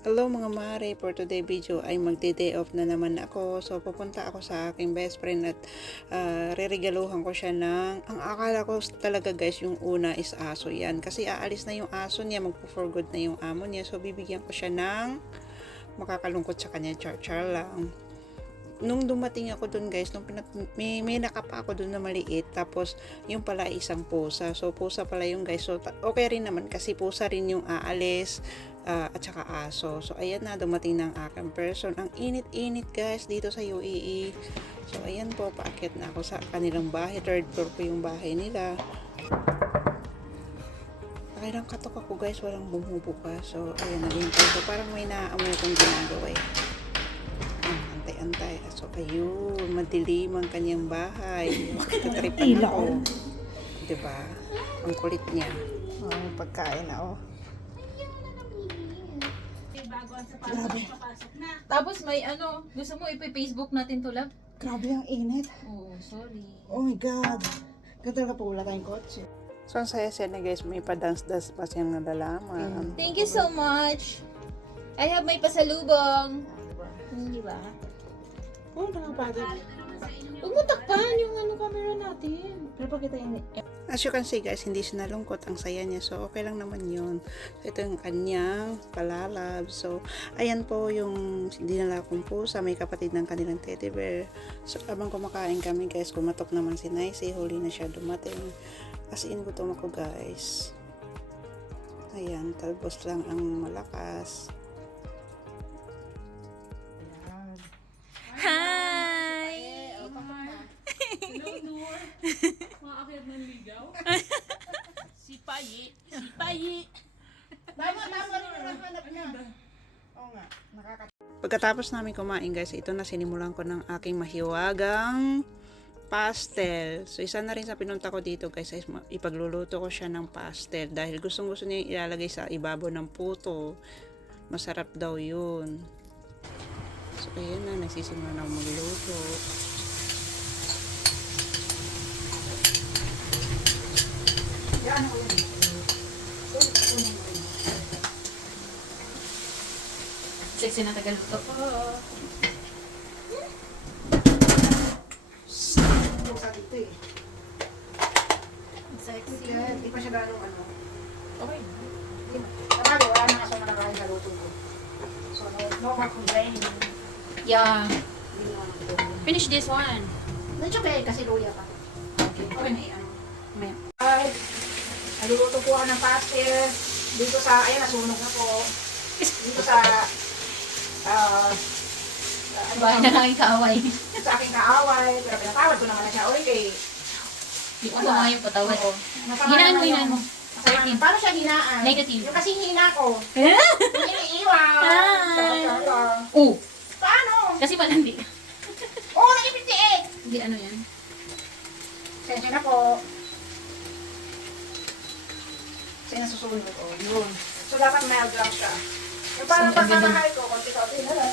Hello mga mare, for today video ay magde-day off na naman ako. So pupunta ako sa aking best friend at reregaluhan ko siya ng, ang akala ko talaga guys yung una is aso yan. Kasi aalis na yung aso niya, magpo-for good na yung amo niya. So bibigyan ko siya ng makakalungkot sa kanya, char-char lang. Nung dumating ako dun guys, may nakapa ako dun na maliit, tapos yung pala isang pusa. So pusa pala yung guys, so okay rin naman kasi pusa rin yung aalis at saka aso. So ayan na, dumating ng aking person. Ang init-init guys dito sa UAE. So ayan po, paakyat na ako sa kanilang bahay. Third floor po yung bahay nila. Nakailang katok ako guys, walang bumubuka. So ayan, naghintay ko. Parang may naamoy akong ginagawa eh. Antay. So, ayun, madilim ang kanyang bahay. Tatripan ako. Diba? Ang kulit niya. Oh, pagkain na, oh. Grabe. Tapos may ano, gusto mo ipi-Facebook natin to, love? Grabe ang init. Oh, sorry. Oh my God. Ganito ka po, wala tayong kotse. So, ang saya-saya na guys, may pa-dance-dance pa siyang nalalaman. Thank you so much. I have my pasalubong. Di ba? Oh, nakapagod. Huwag mo takpan yung ano camera natin. Pero pag kita yun, as you can see guys, hindi siya nalungkot, ang saya niya. So, okay lang naman yun. So, ito yung kanyang palalab. So, ayan po yung dinala kong pusa. May kapatid ng kanilang teddy bear. So, abang kumakain kami guys, kumatok naman si Nicey. Huli na siya dumating. As in, gutom ako guys. Ayan, talbos lang ang malakas. Hi! Hello, Noor. Makakakit ng ligaw. Si Payi. Tama rin ang hanap niya. Oo nga, Pagkatapos namin kumain guys, ito na sinimulan ko ng aking mahiwagang pastel. So, isa na rin sa pinunta ko dito guys, ay ipagluluto ko siya ng pastel. Dahil gusto niya ilalagay sa ibabaw ng puto. Masarap daw yun. So, ayan na, nagsisimula na magluto. Yan ako yun. Sexy na tagaluto. Pusa dito eh. Sexy. Hindi pa siya ganong ano. Okay. Sabagay, wala na kaso nakakain sa luto ko. So, no more complaining. Yeah. Hindi naman ako. Finish this one. Medyo okay, kasi luya pa. Okay. May ano. May. Ay, naluluto po ako ng pastel. Dito sa, ayan, nasunog na po. Dito sa, Bahay na lang kaaway. sa aking kaaway. Pero pinatawad ko naman na siya. Uy, kay, Di ko nga yung patawad. masama Hinaan mo, naman hinaan mo. yung- masama. Paano siya hinaan? Negative. Yung kasi hina ko. Yung iniiwan. Hi. Char-char. Oh! Paano? Kasi malandi. Oo, nag-58. Hindi ano yan. Sensya na po. Kasi nasusunod ko. Yun. So, dapat mild lang siya. Yung parang So, maganda. pagmamahal ko, konti-konti na lang.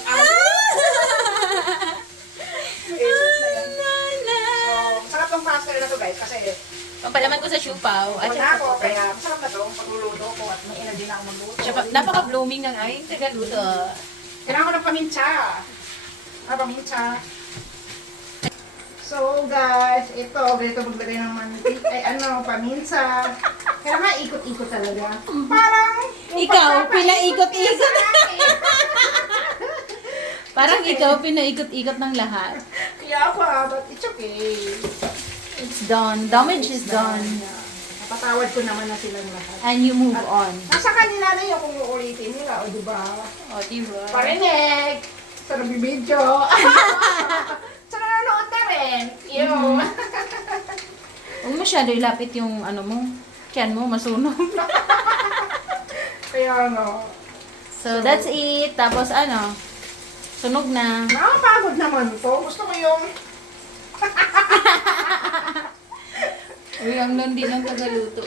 Ayun na yan. So, masarap tong pastel na to guys. Kasi, Pampalaman ko sa siupaw. At wala ako. Kaya, masarap na to. Pagluluto ko at may energy na ako magluto. napaka-blooming ng aking tagaluto. Kailangan ko ng paminta. Paminta. So guys, ito, ganito maglagay ng mantik, ay paminta. Kailangan ikot-ikot talaga. Parang, yung Ikaw, pagpapaikot pinaikot-ikot. niya sa akin. Parang ikaw pinaikot-ikot ng lahat. Kaya ako but it's okay. It's done. Damage is done. Napatawad ko naman na silang lahat. And you move on. Nasa kanila na yung kung uulitin nila, o diba? O, diba? Parinig! Sa nagbibidyo. Sa nanonood na rin. Yun. Huwag masyado ilapit yung ano mo. Tiyan mo, masunog. Kaya ano. So, that's it. Tapos ano, sunog na. Nakakapagod naman to. Gusto ko yung Uy, ang landi ng tagaluto.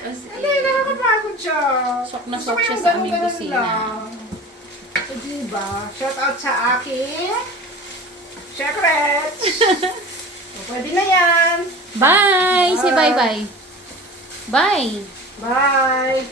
As hindi, in, nakakapagod siya. sok na Gusto sok ko siya yung sa aming ganun-ganun kusina. lang. So, diba? Shout out sa akin. Secret. So, pwede na yan. Bye! Say Bye. bye-bye. Bye! Bye.